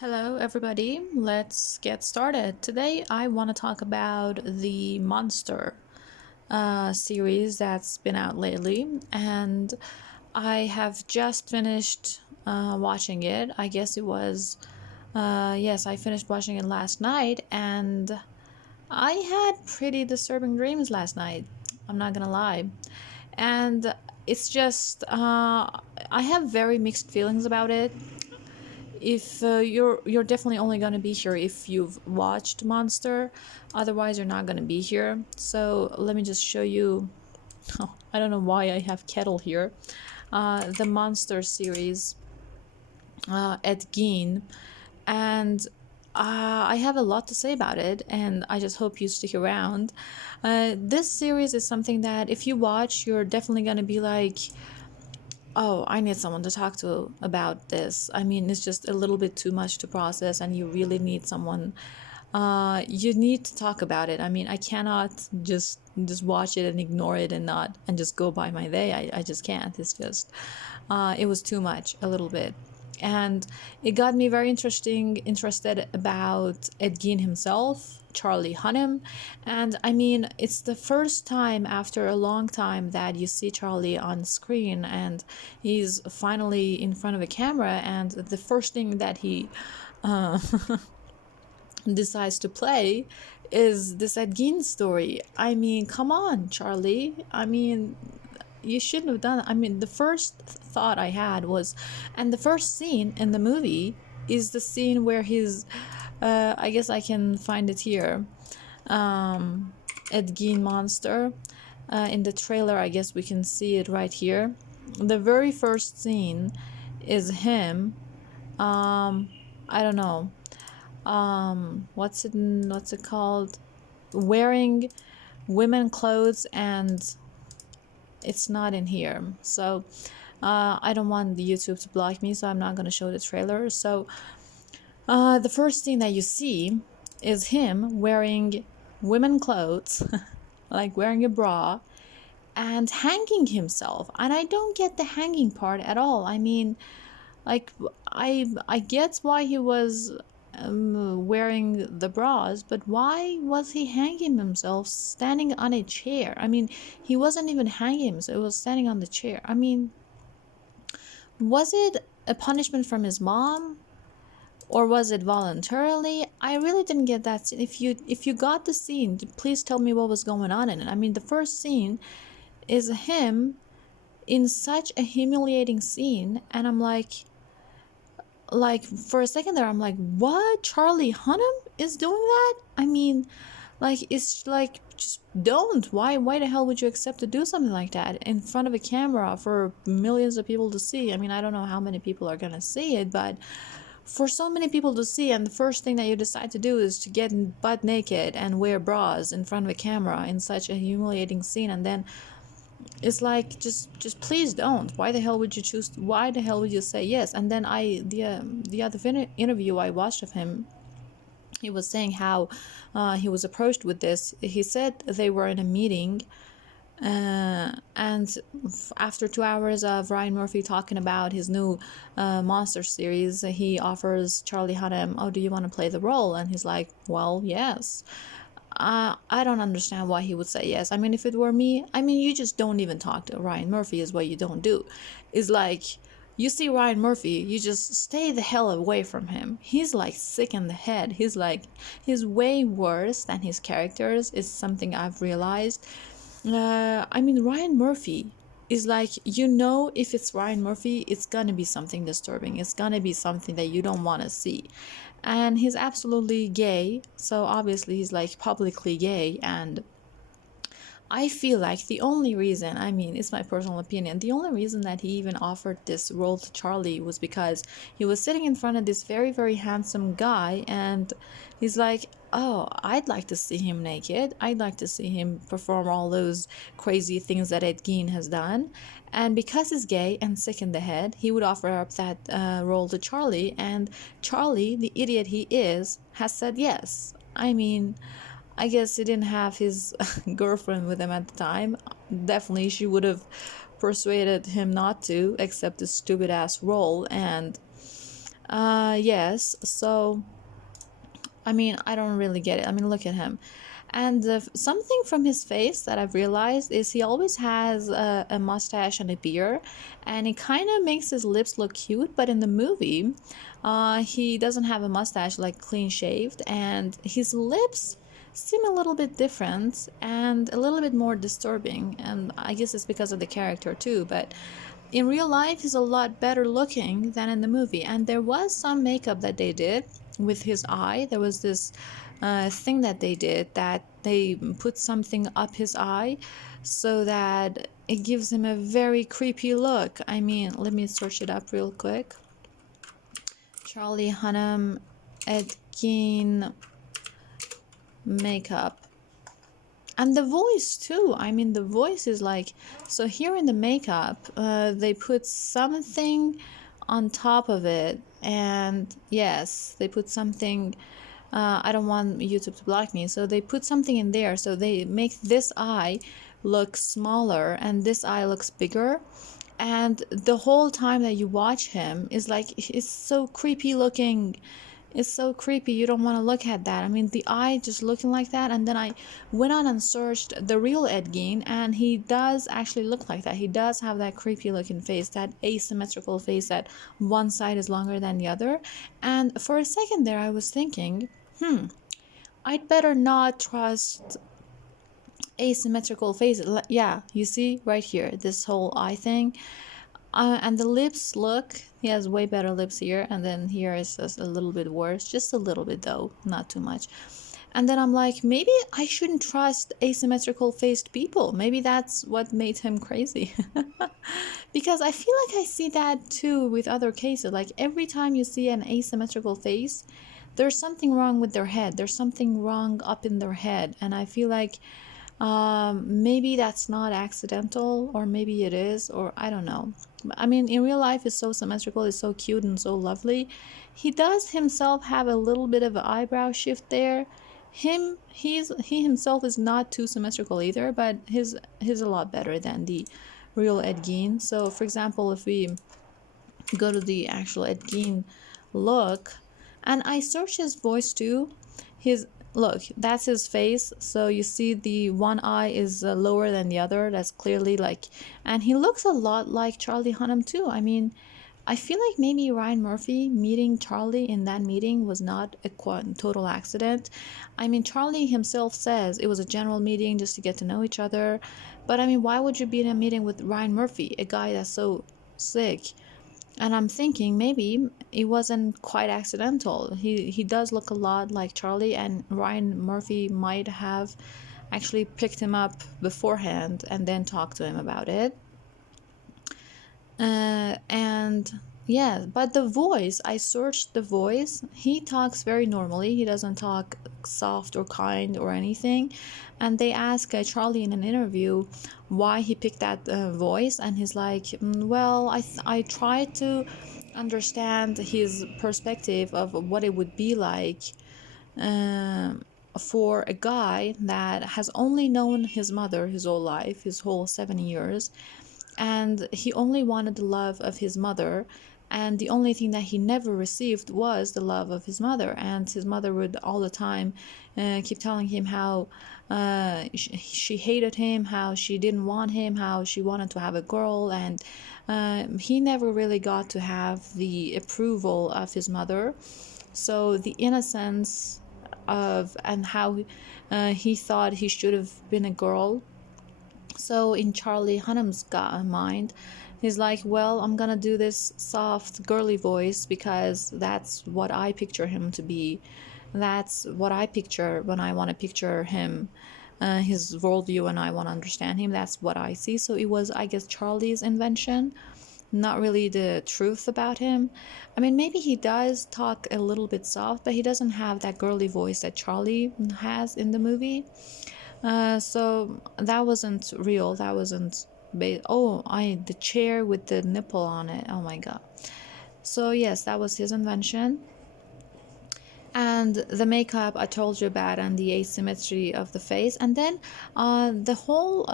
Hello, everybody. Let's get started. Today, I want to talk about the Monster series that's been out lately, and I have just finished watching it. I guess it was, yes, I finished watching it last night, and I had pretty disturbing dreams last night. I'm not gonna lie. And it's just, I have very mixed feelings about it. If you're definitely only going to be here if you've watched Monster, otherwise you're not going to be here. So let me just show you. Oh, I don't know why I have kettle here. The Monster series, Ed Gein, and I have a lot to say about it, and I just hope you stick around. This series is something that if you watch, you're definitely going to be like, oh, I need someone to talk to about this. I mean, it's just a little bit too much to process, and you really need someone. You need to talk about it. I mean, I cannot just watch it and ignore it and not and just go by my day. I just can't. It's just it was too much a little bit. And it got me very interested about Ed Gein himself, Charlie Hunnam. And I mean, it's the first time after a long time that you see Charlie on screen, and he's finally in front of a camera, and the first thing that he decides to play is this Ed Gein story. I mean, come on, Charlie. I mean, you shouldn't have done it. I mean, the first thought I had was, and the first scene in the movie is the scene where he's, I guess I can find it here, Ed Gein Monster. In the trailer, I guess we can see it right here. The very first scene is him. I don't know. What's it called? Wearing women clothes, and it's not in here. So I don't want the YouTube to block me, so I'm not going to show the trailer. So the first thing that you see is him wearing women clothes, like wearing a bra, and hanging himself. And I don't get the hanging part at all. I mean, like, I get why he was wearing the bras, but why was he hanging himself standing on a chair? I mean, he wasn't even hanging himself, it was standing on the chair. I mean, was it a punishment from his mom, or was it voluntarily? I really didn't get that scene. If you got the scene, please tell me what was going on in it. I mean, the first scene is him in such a humiliating scene, and I'm like for a second there I'm like, what? Charlie Hunnam is doing that? I mean, like, it's like, just don't. Why the hell would you accept to do something like that in front of a camera for millions of people to see? I mean, I don't know how many people are gonna see it, but for so many people to see, and the first thing that you decide to do is to get butt naked and wear bras in front of a camera in such a humiliating scene, and then it's like, just please don't. Why the hell would you choose? Why the hell would you say yes? And then the other interview I watched of him, he was saying how he was approached with this. He said they were in a meeting, and after 2 hours of Ryan Murphy talking about his new Monster series, he offers Charlie Hunnam, oh, do you want to play the role? And he's like, well, yes. I don't understand why he would say yes. I mean, if it were me, I mean, you just don't even talk to Ryan Murphy, is what you don't do. It's like, you see Ryan Murphy, you just stay the hell away from him. He's like sick in the head. He's way worse than his characters, is something I've realized. I mean, Ryan Murphy is like, if it's Ryan Murphy, it's gonna be something disturbing. It's gonna be something that you don't want to see. And he's absolutely gay, so obviously he's like publicly gay, and I feel like the only reason, I mean, it's my personal opinion, the only reason that he even offered this role to Charlie was because he was sitting in front of this very, very handsome guy, and he's like, oh, I'd like to see him naked. I'd like to see him perform all those crazy things that Ed Gein has done. And because he's gay and sick in the head, he would offer up that role to Charlie, and Charlie, the idiot he is, has said yes. I mean, I guess he didn't have his girlfriend with him at the time. Definitely she would have persuaded him not to accept this stupid ass role, and Yes. So, I mean, I don't really get it. I mean, look at him. And something from his face that I've realized is he always has a mustache and a beard, and it kind of makes his lips look cute. But in the movie, he doesn't have a mustache, like clean shaved, and his lips seem a little bit different and a little bit more disturbing. And I guess it's because of the character too. But in real life, he's a lot better looking than in the movie. And there was some makeup that they did with his eye. There was this thing that they did, that they put something up his eye so that it gives him a very creepy look. I mean, let me search it up real quick. Charlie Hunnam, Ed Gein makeup. And the voice too. I mean, the voice is like, so here in the makeup, they put something on top of it. And yes, they put something, I don't want YouTube to block me. So they put something in there. So they make this eye look smaller and this eye looks bigger. And the whole time that you watch him is like, it's so creepy looking. It's so creepy. You don't want to look at that. I mean, the eye just looking like that. And then I went on and searched the real Ed Gein, and he does actually look like that. He does have that creepy looking face, that asymmetrical face, that one side is longer than the other. And for a second there, I was thinking, I'd better not trust asymmetrical faces. Yeah, you see right here, this whole eye thing. And the lips, look, he has way better lips here, and then here is just a little bit worse, just a little bit though, not too much. And then I'm like, maybe I shouldn't trust asymmetrical faced people. Maybe that's what made him crazy. Because I feel like I see that too with other cases. Like every time you see an asymmetrical face, there's something wrong with their head. There's something wrong up in their head. And I feel like maybe that's not accidental, or maybe it is, or I don't know. I mean, in real life, it's so symmetrical, it's so cute and so lovely. He does himself have a little bit of an eyebrow shift there. He himself is not too symmetrical either, but he's a lot better than the real Ed Gein. So, for example, if we go to the actual Ed Gein look, and I search his voice too, his look, that's his face. So you see the one eye is lower than the other. That's clearly like, and he looks a lot like Charlie Hunnam too. I mean, I feel like maybe Ryan Murphy meeting Charlie in that meeting was not a total accident. I mean, Charlie himself says it was a general meeting just to get to know each other. But I mean, why would you be in a meeting with Ryan Murphy, a guy that's so sick? And I'm thinking maybe it wasn't quite accidental. He does look a lot like Charlie, and Ryan Murphy might have actually picked him up beforehand and then talked to him about it. And yeah, but the voice, I searched the voice. He talks very normally. He doesn't talk soft or kind or anything. And they ask Charlie in an interview why he picked that voice, and he's like, well, I tried to understand his perspective of what it would be like for a guy that has only known his mother his whole life, his whole 7 years, and he only wanted the love of his mother, and the only thing that he never received was the love of his mother. And his mother would all the time keep telling him how she hated him, how she didn't want him, how she wanted to have a girl, and he never really got to have the approval of his mother. So the innocence of, and how he thought he should have been a girl. So in Charlie Hunnam's mind, he's like, well, I'm gonna do this soft girly voice because that's what I picture him to be. That's what I picture when I want to picture him, his worldview, and I want to understand him. That's what I see. So it was, I guess, Charlie's invention, not really the truth about him. I mean, maybe he does talk a little bit soft, but he doesn't have that girly voice that Charlie has in the movie. So that wasn't real. That wasn't the chair with the nipple on it. Oh my god. So yes, that was his invention. And the makeup I told you about, and the asymmetry of the face, and then the whole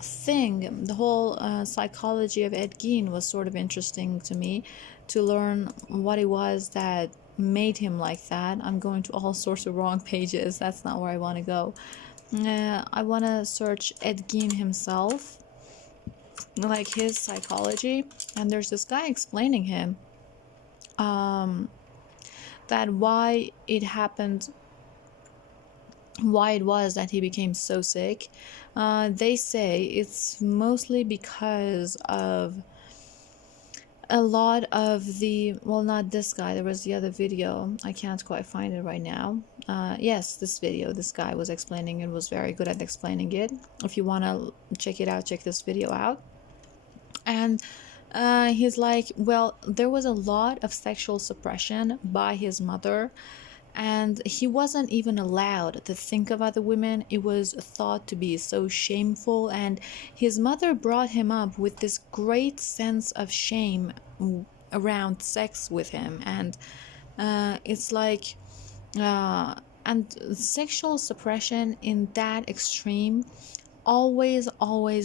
thing, the whole psychology of Ed Gein was sort of interesting to me to learn what it was that made him like that. I'm going to all sorts of wrong pages. That's not where I want to go. I want to search Ed Gein himself, like his psychology, and there's this guy explaining him that why it happened, why it was that he became so sick. They say it's mostly because of a lot of the, well, not this guy, there was the other video, I can't quite find it right now. Yes, this video, this guy was explaining it, was very good at explaining it. If you want to check it out, check this video out. And he's like, well, there was a lot of sexual suppression by his mother, and he wasn't even allowed to think of other women. It was thought to be so shameful, and his mother brought him up with this great sense of shame around sex with him. And it's like and sexual suppression in that extreme always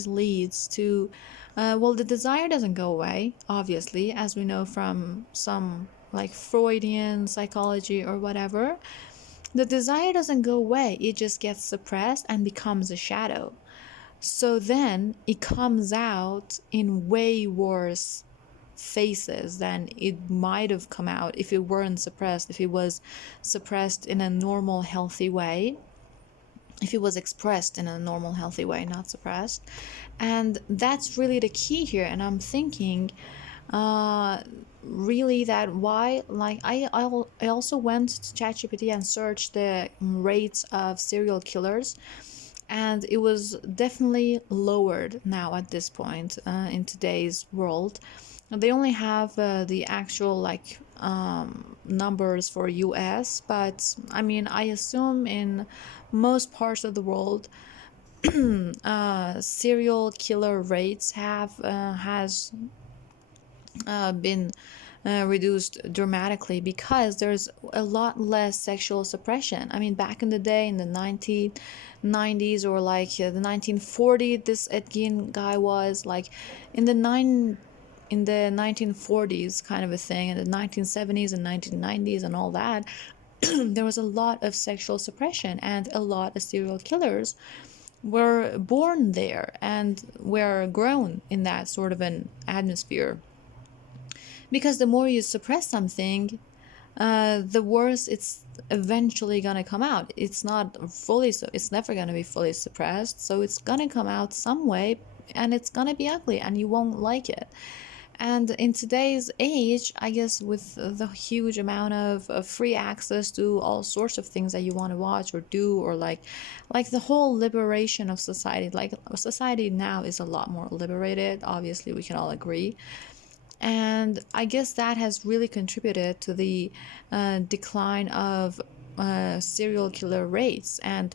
leads to well, the desire doesn't go away, obviously, as we know from some like Freudian psychology or whatever. The desire doesn't go away, it just gets suppressed and becomes a shadow. So then it comes out in way worse faces than it might have come out if it weren't suppressed, if it was suppressed in a normal, healthy way, if it was expressed in a normal, healthy way, not suppressed. And that's really the key here. And I'm thinking really that why, like I also went to ChatGPT and searched the rates of serial killers, and it was definitely lowered now at this point in today's world. They only have the actual like numbers for US, but I mean, I assume in most parts of the world serial killer rates has been reduced dramatically because there's a lot less sexual suppression. I mean, back in the day, in the 1990s or like the 1940s, this Ed Gein guy was like in the 1940s kind of a thing, in the 1970s and 1990s and all that. There was a lot of sexual suppression, and a lot of serial killers were born there and were grown in that sort of an atmosphere. Because the more you suppress something, the worse it's eventually gonna come out. It's not fully, so it's never gonna be fully suppressed, so it's gonna come out some way, and it's gonna be ugly, and you won't like it. And in today's age, I guess, with the huge amount of free access to all sorts of things that you want to watch or do, or like the whole liberation of society, like society now is a lot more liberated, obviously we can all agree. And I guess that has really contributed to the decline of serial killer rates. And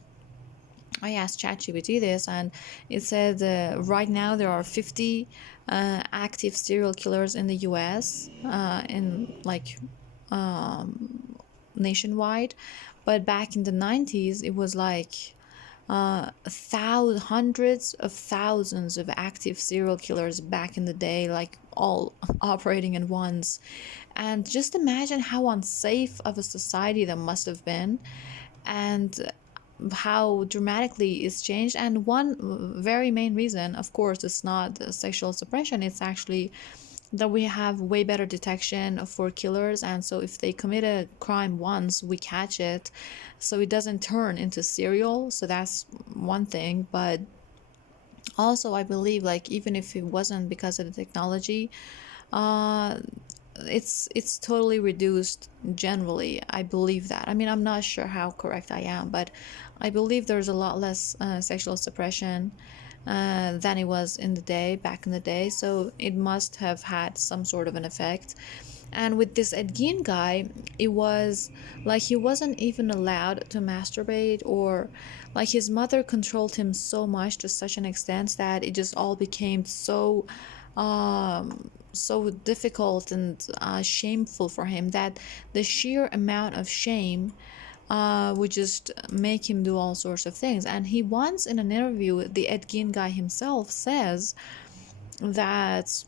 I asked ChatGPT this, and it said right now there are 50 active serial killers in the US, in like nationwide. But back in the 90s, it was like hundreds of thousands of active serial killers back in the day, like all operating at once. And just imagine how unsafe of a society that must have been, and how dramatically it's changed. And one very main reason, of course, is not sexual suppression, it's actually that we have way better detection for killers, and so if they commit a crime once, we catch it, so it doesn't turn into serial. So that's one thing. But also I believe, like, even if it wasn't because of the technology, it's totally reduced generally. I believe that. I mean, I'm not sure how correct I am, but I believe there's a lot less sexual suppression than it was back in the day, so it must have had some sort of an effect. And with this Ed Gein guy, it was like he wasn't even allowed to masturbate, or like his mother controlled him so much, to such an extent that it just all became so difficult and shameful for him, that the sheer amount of shame would just make him do all sorts of things. And he once, in an interview, the Ed Gein guy himself says that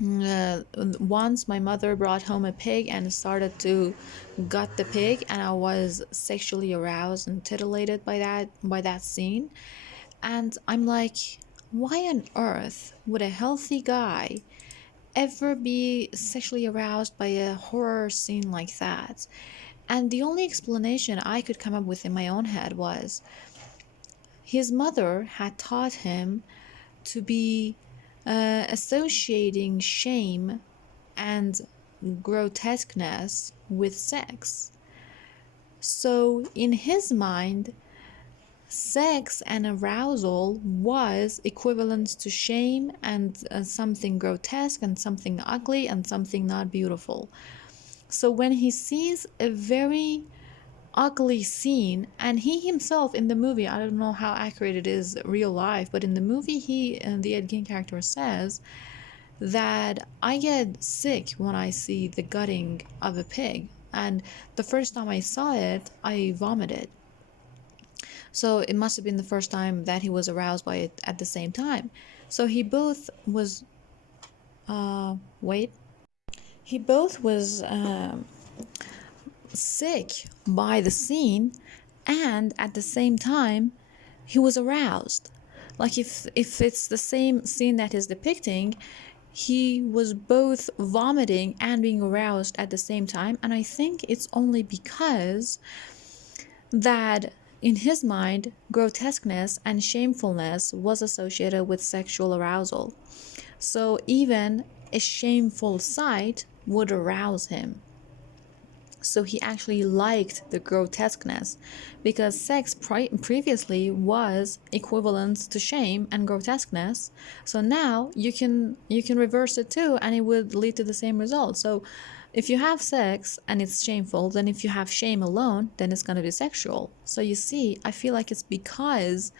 Once my mother brought home a pig and started to gut the pig, and I was sexually aroused and titillated by that scene. And I'm like, why on earth would a healthy guy ever be sexually aroused by a horror scene like that? And the only explanation I could come up with in my own head was his mother had taught him to be associating shame and grotesqueness with sex. So, in his mind, sex and arousal was equivalent to shame and something grotesque and something ugly and something not beautiful. So, when he sees a very ugly scene, and he himself in the movie, I don't know how accurate it is real life, but in the movie the Ed Gein character says that I get sick when I see the gutting of a pig, and the first time I saw it I vomited. So it must have been the first time that he was aroused by it at the same time. So he both was wait he both was sick by the scene, and at the same time he was aroused. Like if it's the same scene that is depicting, he was both vomiting and being aroused at the same time. And I think it's only because that in his mind grotesqueness and shamefulness was associated with sexual arousal. So even a shameful sight would arouse him. So he actually liked the grotesqueness, because sex previously was equivalent to shame and grotesqueness. So now you can reverse it too, and it would lead to the same result. So if you have sex and it's shameful, then if you have shame alone, then it's going to be sexual. So you see, I feel like it's because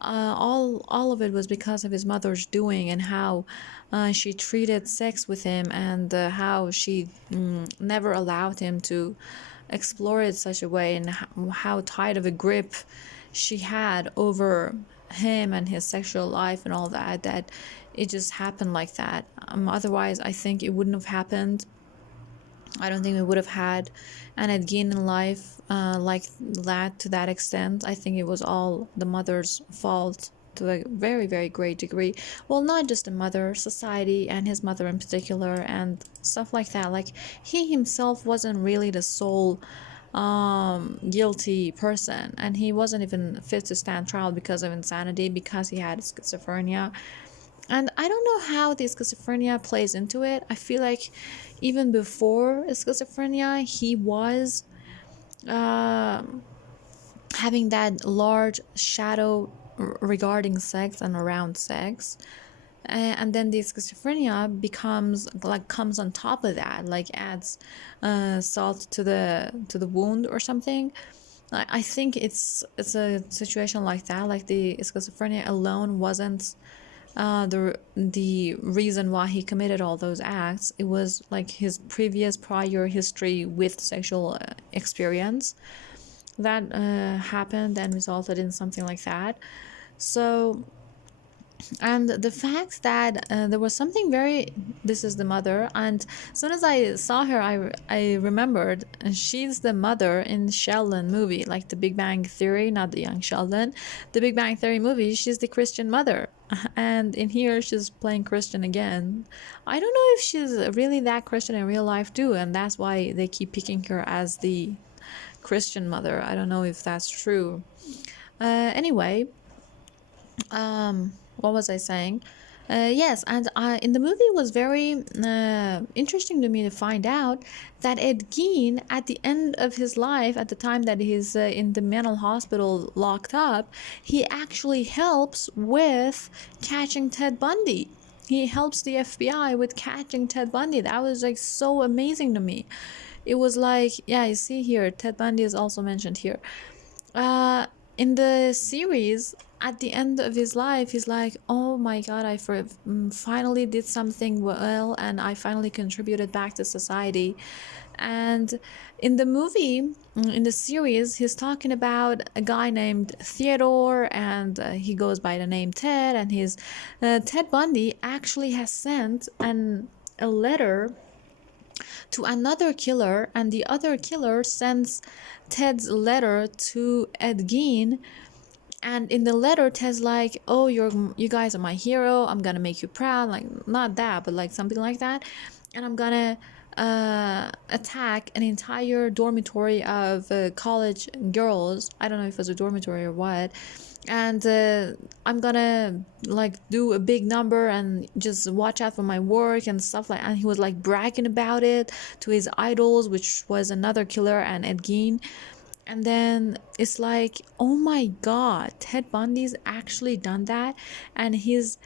all of it was because of his mother's doing, and how she treated sex with him, and how she never allowed him to explore it such a way, and how tight of a grip she had over him and his sexual life and all that, that it just happened like that. Otherwise, I think it wouldn't have happened. I don't think we would have had an Ed Gein in life like that, to that extent. I think it was all the mother's fault to a very, very great degree. Well, not just the mother, society, and his mother in particular, and stuff like that. Like, he himself wasn't really the sole guilty person, and he wasn't even fit to stand trial because of insanity, because he had schizophrenia. And I don't know how the schizophrenia plays into it. I feel like even before schizophrenia, he was having that large shadow regarding sex and around sex. And then the schizophrenia comes on top of that, like adds salt to the wound or something. I think it's a situation like that. Like, the schizophrenia alone wasn't the reason why he committed all those acts. It was like his prior history with sexual experience that happened and resulted in something like that. So, and the fact that there was something this is the mother, and as soon as I saw her, I remembered she's the mother in Sheldon movie, like the Big Bang Theory, not the young Sheldon, the Big Bang Theory movie. She's the Christian mother, and in here she's playing Christian again. I don't know if she's really that Christian in real life too, and that's why they keep picking her as the Christian mother. I don't know if that's true. Anyway, what was I saying? Yes, and in the movie, it was very interesting to me to find out that Ed Gein, at the end of his life, at the time that he's in the mental hospital locked up, he actually helps with catching Ted Bundy. He helps the FBI with catching Ted Bundy. That was like so amazing to me. It was like, yeah, you see here, Ted Bundy is also mentioned here. In the series, at the end of his life, he's like, oh my god, I finally did something well, and I finally contributed back to society. And in the movie, in the series, he's talking about a guy named Theodore, and he goes by the name Ted, and his Ted Bundy actually has sent an a letter to another killer, and the other killer sends Ted's letter to Ed Gein. And in the letter, Ted's like, "Oh, you guys are my hero. I'm gonna make you proud." Like, not that, but like something like that. And I'm gonna attack an entire dormitory of college girls. I don't know if it was a dormitory or what. And I'm gonna like do a big number and just watch out for my work and stuff like. And he was like bragging about it to his idols, which was another killer and Ed Gein. And then it's like, oh my God, Ted Bundy's actually done that, and he's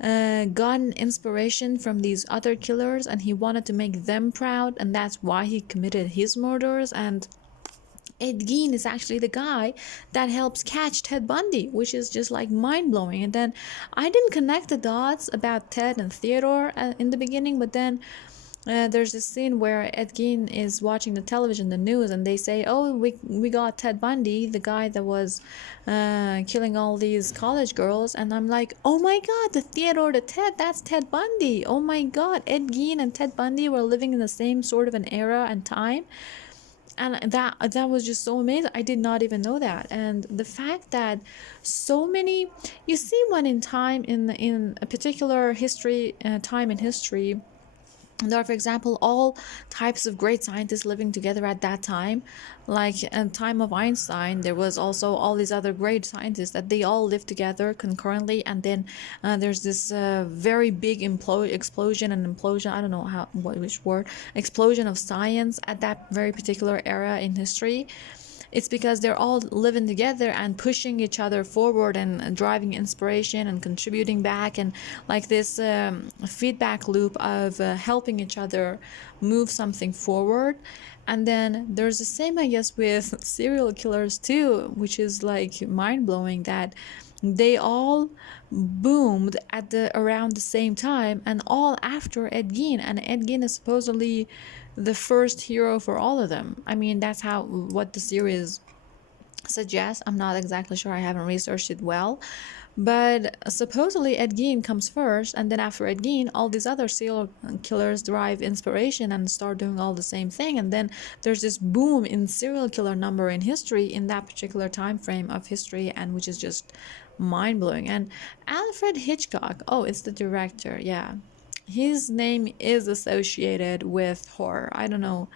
gotten inspiration from these other killers, and he wanted to make them proud, and that's why he committed his murders. And Ed Gein is actually the guy that helps catch Ted Bundy, which is just like mind blowing. And then I didn't connect the dots about Ted and Theodore in the beginning, but then there's this scene where Ed Gein is watching the television, the news, and they say, "Oh, we got Ted Bundy, the guy that was killing all these college girls." And I'm like, "Oh my God, the Theodore, the Ted, that's Ted Bundy. Oh my God, Ed Gein and Ted Bundy were living in the same sort of an era and time." And that was just so amazing. I did not even know that. And the fact that so many, you see, when in time in a particular history time in history, there are, for example, all types of great scientists living together at that time. Like in time of Einstein, there was also all these other great scientists that they all lived together concurrently. And then there's this very big explosion and implosion. I don't know which word, explosion of science at that very particular era in history. It's because they're all living together and pushing each other forward and driving inspiration and contributing back, and like this feedback loop of helping each other move something forward. And then there's the same, I guess, with serial killers too, which is like mind-blowing that they all boomed at around the same time, and all after Ed Gein. And Ed Gein is supposedly the first hero for all of them. I mean, that's what the series suggests. I'm not exactly sure. I haven't researched it well. But supposedly Ed Gein comes first, and then after Ed Gein, all these other serial killers derive inspiration and start doing all the same thing. And then there's this boom in serial killer number in history in that particular time frame of history, and which is just mind-blowing. And Alfred Hitchcock, oh, it's the director, yeah. His name is associated with horror. I don't know.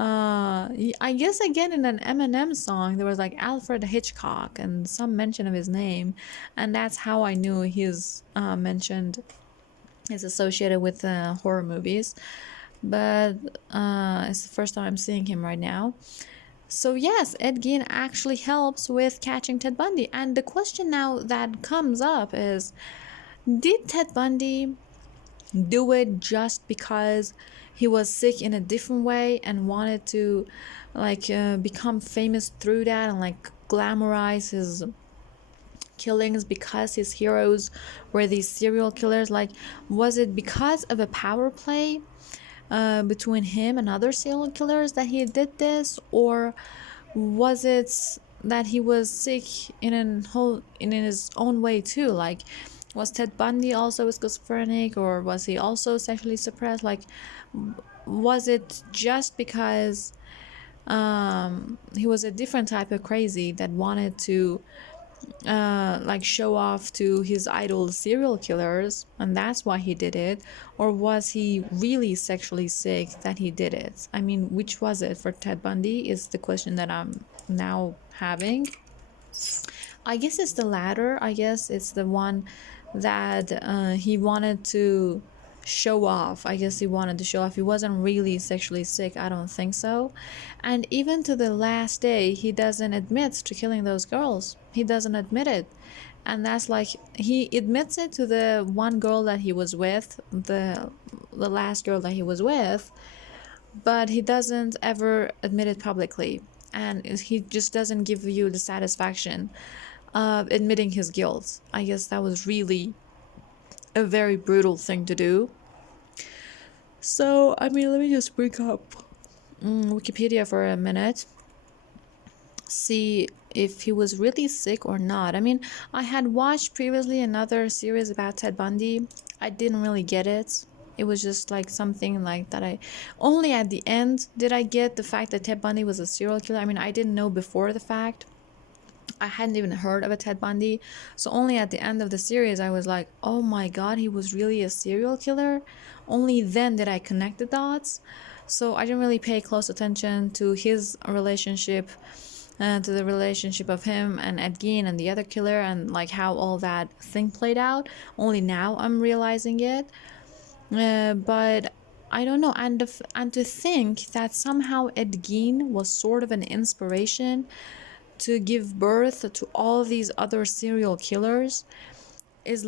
I guess again in an Eminem song there was like Alfred Hitchcock and some mention of his name, and that's how I knew he's mentioned is associated with horror movies. But it's the first time I'm seeing him right now. So yes, Ed Gein actually helps with catching Ted Bundy. And the question now that comes up is, did Ted Bundy do it just because he was sick in a different way and wanted to like become famous through that and like glamorize his killings because his heroes were these serial killers? Like, was it because of a power play between him and other serial killers that he did this, or was it that he was sick in his own way too? Like, was Ted Bundy also schizophrenic, or was he also sexually suppressed? Like, was it just because he was a different type of crazy that wanted to like show off to his idol serial killers, and that's why he did it? Or was he really sexually sick that he did it? I mean, which was it for Ted Bundy is the question that I'm now having. I guess it's the latter. I guess it's the one that he wanted to show off. I guess he wanted to show off. He wasn't really sexually sick. I don't think so. And even to the last day, he doesn't admit to killing those girls. He doesn't admit it. And that's like, he admits it to the one girl that he was with, the last girl that he was with, but he doesn't ever admit it publicly. And he just doesn't give you the satisfaction of admitting his guilt. I guess that was really a very brutal thing to do. So, I mean, let me just bring up Wikipedia for a minute, see if he was really sick or not. I mean, I had watched previously another series about Ted Bundy. I didn't really get it. It was just like something like that. I only at the end did I get the fact that Ted Bundy was a serial killer. I mean, I didn't know before the fact. I hadn't even heard of a Ted Bundy. So only at the end of the series, I was like, oh my God, he was really a serial killer. Only then did I connect the dots. So I didn't really pay close attention to his relationship, to the relationship of him and Ed Gein and the other killer, and like how all that thing played out. Only now I'm realizing it. But I don't know, and to think that somehow Ed Gein was sort of an inspiration to give birth to all these other serial killers is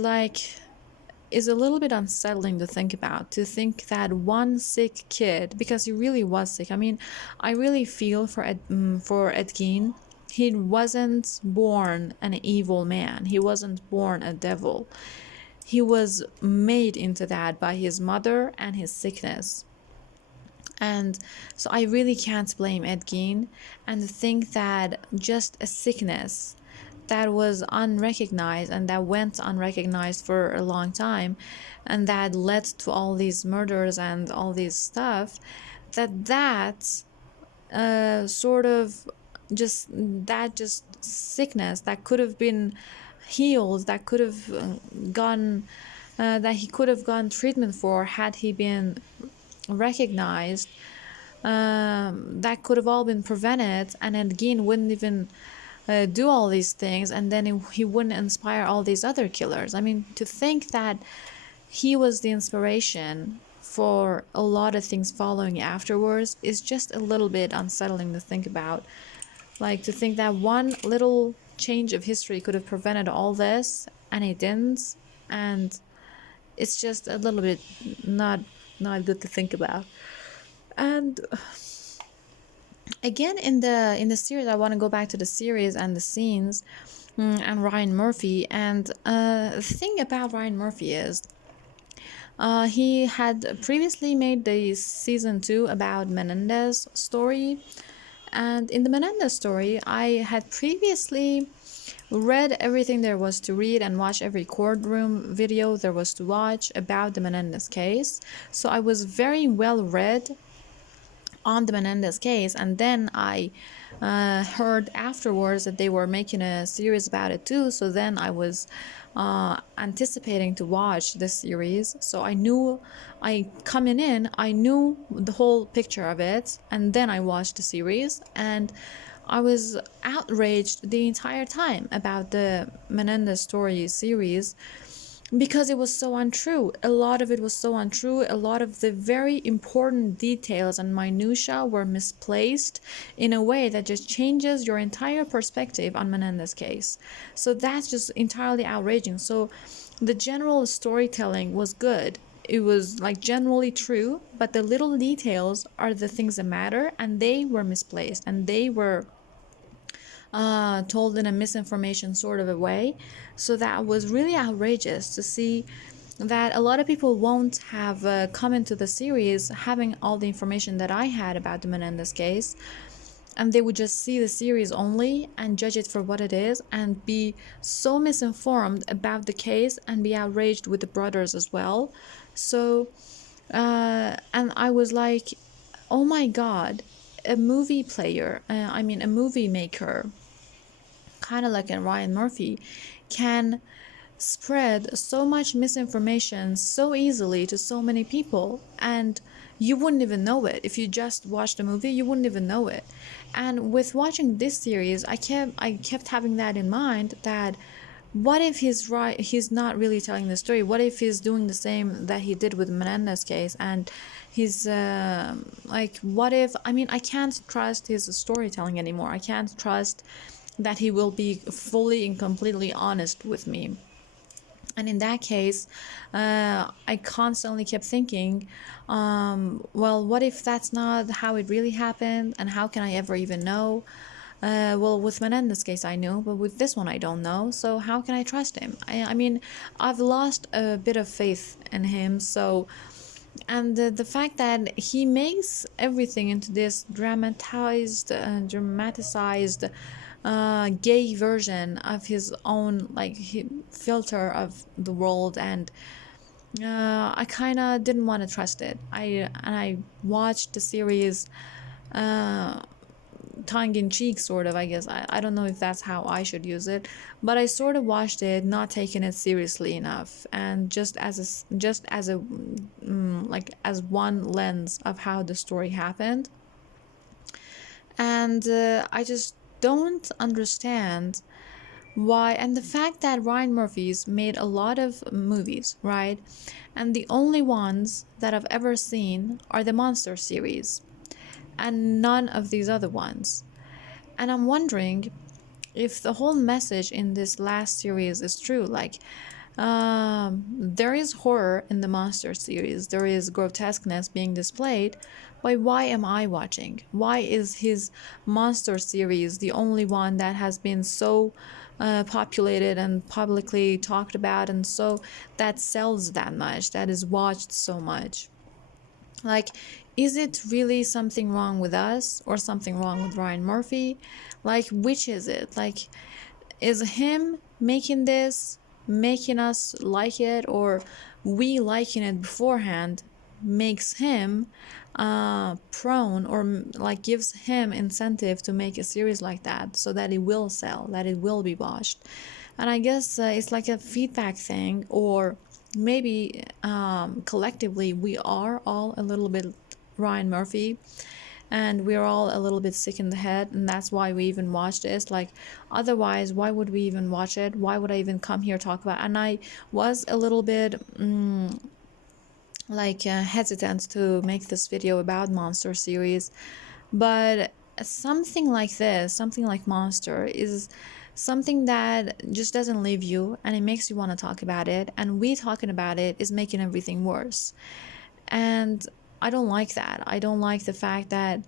a little bit unsettling to think about. To think that one sick kid, because he really was sick. I mean, I really feel for Ed Gein. He wasn't born an evil man. He wasn't born a devil. He was made into that by his mother and his sickness. And so I really can't blame Ed Gein, and think that just a sickness that was unrecognized and that went unrecognized for a long time, and that led to all these murders and all this stuff, that sort of just sickness that could have been healed, that could have gone that he could have gotten treatment for had he been recognized, that could have all been prevented, and Ed Gein wouldn't even do all these things, and then he wouldn't inspire all these other killers. I mean, to think that he was the inspiration for a lot of things following afterwards is just a little bit unsettling to think about. Like, to think that one little change of history could have prevented all this, and it didn't, and it's just a little bit not good to think about. And again, in the series, I want to go back to the series and the scenes, and Ryan Murphy. And the thing about Ryan Murphy is he had previously made the season 2 about Menendez story, and in the Menendez story I had previously read everything there was to read and watch every courtroom video there was to watch about the Menendez case. So I was very well read on the Menendez case, and then I heard afterwards that they were making a series about it too. So then I was anticipating to watch this series. So I knew, I knew the whole picture of it, and then I watched the series, and I was outraged the entire time about the Menendez story series, because it was so untrue. A lot of it was so untrue. A lot of the very important details and minutiae were misplaced in a way that just changes your entire perspective on Menendez case. So that's just entirely outraging. So the general storytelling was good. It was like generally true, but the little details are the things that matter, and they were misplaced, and they were told in a misinformation sort of a way. So that was really outrageous to see that a lot of people won't have come into the series having all the information that I had about the Menendez case, and they would just see the series only and judge it for what it is, and be so misinformed about the case and be outraged with the brothers as well. So and I was like, oh my God, a movie player, a movie maker, kind of like a Ryan Murphy, can spread so much misinformation so easily to so many people, and you wouldn't even know it. If you just watched the movie, you wouldn't even know it. And with watching this series, I kept having that in mind, that what if he's not really telling the story? What if he's doing the same that he did with Menendez case, and he's what if, I can't trust his storytelling anymore. I can't trust that he will be fully and completely honest with me. And in that case, I constantly kept thinking, well, what if that's not how it really happened, and how can I ever even know? Well, with Menendez case I knew, but with this one I don't know, so how can I trust him? I've lost a bit of faith in him. So, and the fact that he makes everything into this dramatized gay version of his own filter of the world, and I kind of didn't want to trust it. I watched the series uh, tongue in cheek, sort of. I guess I don't know if that's how I should use it, but I sort of watched it, not taking it seriously enough, and like as one lens of how the story happened, and I just don't understand why. And the fact that Ryan Murphy's made a lot of movies, right? And the only ones that I've ever seen are the Monster series, and none of these other ones. And I'm wondering if the whole message in this last series is true. Like, there is horror in the Monster series, there is grotesqueness being displayed, but why am I watching? Why is his Monster series the only one that has been so populated and publicly talked about, and so that sells that much, that is watched so much? Like, is it really something wrong with us or something wrong with Ryan Murphy? Like, which is it? Like, is him making this making us like it, or we liking it beforehand makes him prone, or like gives him incentive to make a series like that so that it will sell, that it will be watched? And I guess it's like a feedback thing, or maybe collectively we are all a little bit Ryan Murphy, and we're all a little bit sick in the head, and that's why we even watch this. Like, otherwise, why would we even watch it? Why would I even come here talk about it? And I was a little bit hesitant to make this video about Monster series, but something like this, something like Monster, is something that just doesn't leave you, and it makes you want to talk about it, and we talking about it is making everything worse. And I don't like that. I don't like the fact that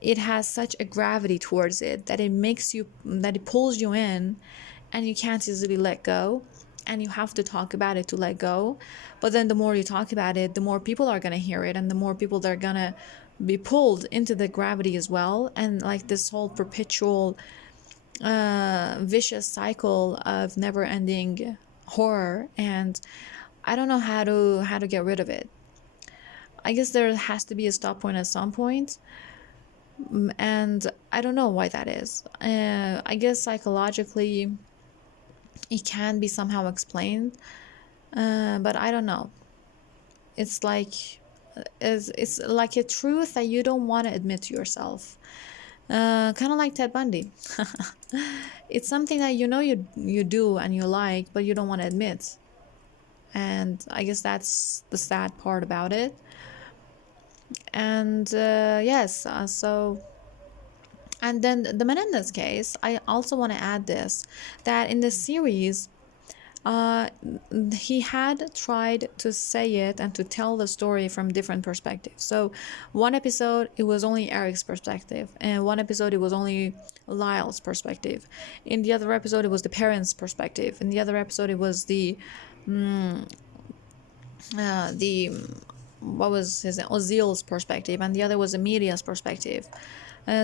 it has such a gravity towards it, that it makes you, that it pulls you in, and you can't easily let go, and you have to talk about it to let go. But then the more you talk about it, the more people are going to hear it, and the more people that are going to be pulled into the gravity as well, and like this whole perpetual vicious cycle of never ending horror. And I don't know how to get rid of it. I guess there has to be a stop point at some point, and I don't know why that is. I guess psychologically it can be somehow explained, but I don't know. It's like a truth that you don't want to admit to yourself. Kind of like Ted Bundy. It's something that you do and you like, but you don't want to admit. And I guess that's the sad part about it. And yes, so, and then the Menendez case, I also want to add this, that in the series, he had tried to say it and to tell the story from different perspectives. So one episode it was only Eric's perspective, and one episode it was only Lyle's perspective. In the other episode it was the parents' perspective. In the other episode it was the what was his name, Ozil's perspective, and the other was the media's perspective.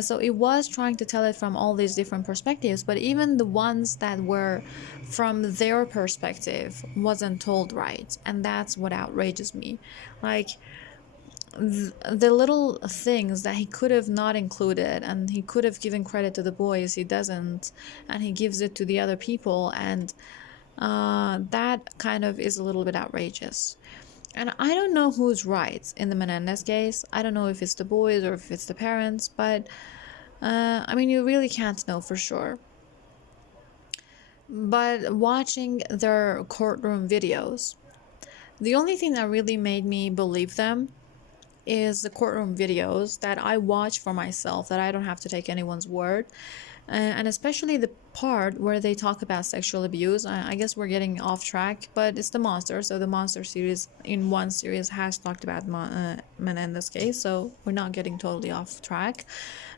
So it was trying to tell it from all these different perspectives, but even the ones that were from their perspective wasn't told right, and that's what outrages me. Like, the little things that he could have not included, and he could have given credit to the boys, he doesn't, and he gives it to the other people, and that kind of is a little bit outrageous. And I don't know who's right in the Menendez case. I don't know if it's the boys or if it's the parents, but I mean, you really can't know for sure. But watching their courtroom videos, the only thing that really made me believe them is the courtroom videos that I watch for myself, that I don't have to take anyone's word. And especially the part where they talk about sexual abuse. I guess we're getting off track, but it's the Monster. So the Monster series, in one series, has talked about Menendez case, so we're not getting totally off track.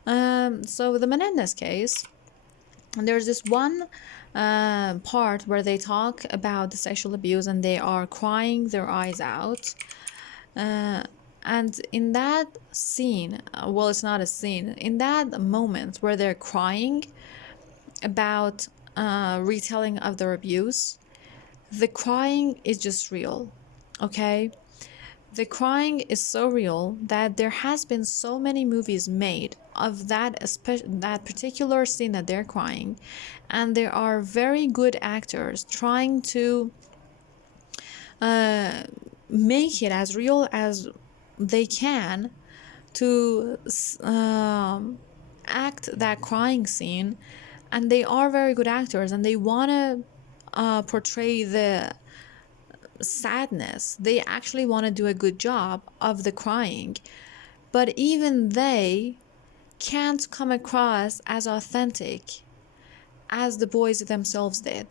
So the Menendez case, there's this one part where they talk about the sexual abuse, and they are crying their eyes out. And in that scene, well, it's not a scene, in that moment where they're crying about retelling of their abuse, the crying is just real. okay? The crying is so real that there has been so many movies made of that particular scene that they're crying, and there are very good actors trying to make it as real as they can to act that crying scene, and they are very good actors, and they want to portray the sadness. They actually want to do a good job of the crying, but even they can't come across as authentic as the boys themselves did.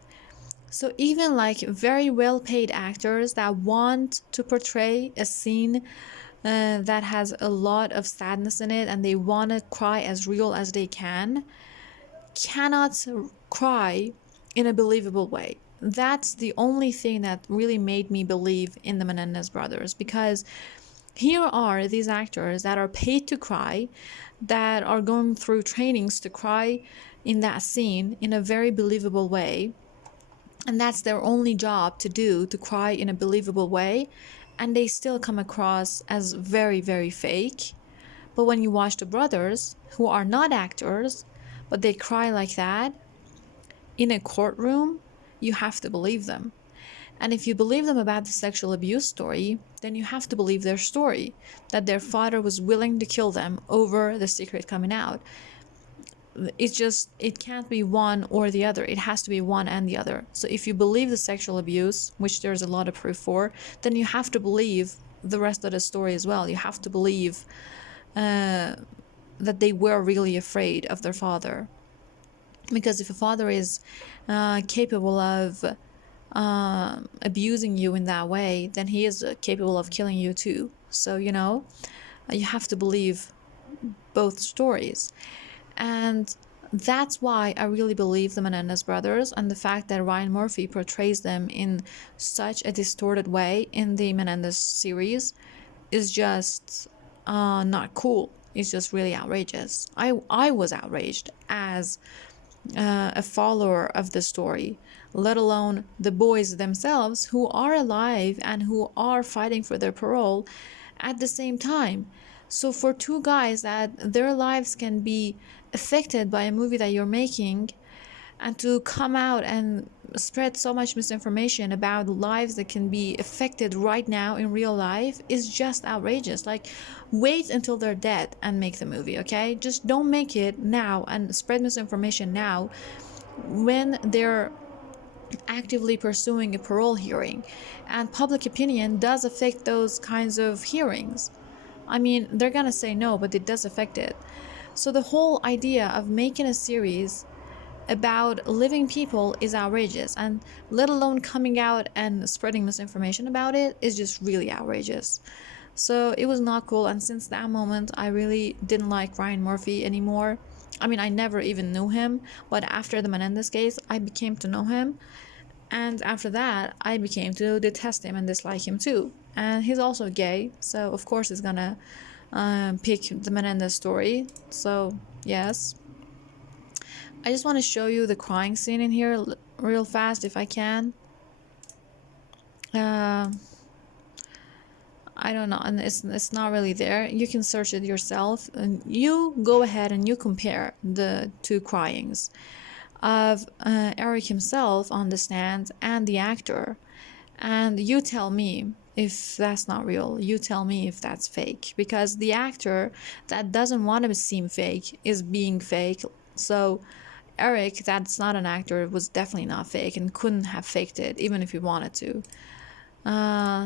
So even like very well paid actors that want to portray a scene that has a lot of sadness in it, and they want to cry as real as they cannot cry in a believable way. That's the only thing that really made me believe in the Menendez brothers, because here are these actors that are paid to cry, that are going through trainings to cry in that scene in a very believable way, and that's their only job to do, to cry in a believable way, and they still come across as very, very fake. But when you watch the brothers, who are not actors, but they cry like that in a courtroom, you have to believe them. And if you believe them about the sexual abuse story, then you have to believe their story, that their father was willing to kill them over the secret coming out. It can't be one or the other. It has to be one and the other. So if you believe the sexual abuse, which there's a lot of proof for, then you have to believe the rest of the story as well. You have to believe that they were really afraid of their father. Because if a father is capable of abusing you in that way, then he is capable of killing you too. So, you have to believe both stories. And that's why I really believe the Menendez brothers, and the fact that Ryan Murphy portrays them in such a distorted way in the Menendez series is just not cool. It's just really outrageous. I was outraged as a follower of the story, let alone the boys themselves, who are alive and who are fighting for their parole at the same time. So for two guys that their lives can be affected by a movie that you're making, and to come out and spread so much misinformation about lives that can be affected right now in real life, is just outrageous. Like, wait until they're dead and make the movie, okay? Just don't make it now and spread misinformation now when they're actively pursuing a parole hearing, and public opinion does affect those kinds of hearings. I mean, they're gonna say no, but it does affect it. So the whole idea of making a series about living people is outrageous, and let alone coming out and spreading misinformation about it is just really outrageous. So it was not cool, and since that moment I really didn't like Ryan Murphy anymore. I mean, I never even knew him, but after the Menendez case I became to know him, and after that I became to detest him and dislike him too. And he's also gay, so of course he's gonna pick the Menendez story. So yes, I just want to show you the crying scene in here real fast if I can. I don't know, and it's not really there. You can search it yourself, and you go ahead and you compare the two cryings of Eric himself on the stand and the actor, and you tell me if that's not real. You tell me if that's fake, because the actor that doesn't want to seem fake is being fake. So Eric, that's not an actor, was definitely not fake and couldn't have faked it even if he wanted to.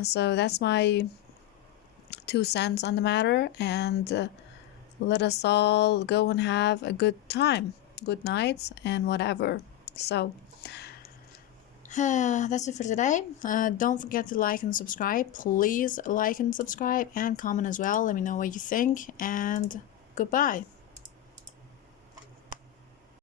So that's my 2 cents on the matter, and let us all go and have a good time, good night, and whatever. So that's it for today. Don't forget to like and subscribe. Please like and subscribe, and comment as well. Let me know what you think, and goodbye.